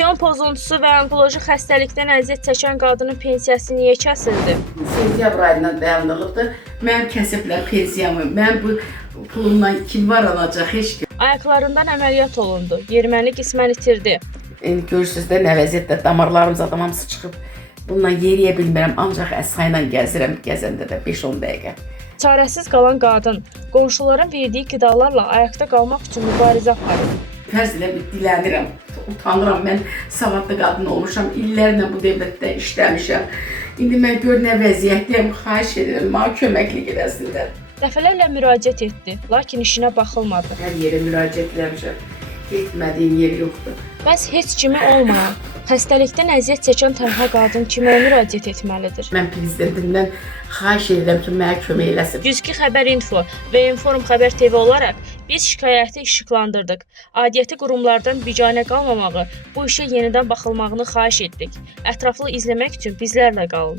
Pension pozuntusu və onkoloji xəstəlikdən əziyyət çəkən qadının pensiyası niyə kəsildi? Sentyabr ayından dayandırılıbdır. Mənim kəsiblər pensiyamı, mənim bu pulumdan kim var alacaq, heç kim. Ayaqlarından əməliyyat olundu, yeriməni qismən itirdi. İndi görürsünüz də nə vəziyyətdə damarlarım zaten hamısı çıxıb. Bundan yeriyə bilmirəm, ancaq əsayla gəzirəm, gəzəndə də 5-10 dəqiqə. Çarəsiz qalan qadın qonşuların verdiyi qidalarla ayaqda qalmaq üçün mübarizə aparır. Fərz elə bir dilənirəm, utanıram, mən savadlı qadın olmuşam, illərlə bu dövlətdə işləmişəm. İndi mən gör nə vəziyyətdəyim, xahiş edirəm, mənə köməklik edəsində. Dəfələrlə müraciət etdi, lakin işinə baxılmadı. Hər yerə müraciət eləmişəm, getmədiyim yer yoxdur. Bəs heç kimi olmayan, xəstəlikdən əziyyət çəkən tənha qadın kimə müraciət etməlidir? Mən prezidentimdən xahiş edirəm ki, mənə kömək eləsin. 102 Xəbər Info və Inform Xəbər TV olaraq biz şikayəti işıqlandırdıq. Aidiyyəti qurumlardan biganə qalmamağı, bu işə yenidən baxılmağını xahiş etdik. Ətraflı izləmək üçün bizlərlə qalın.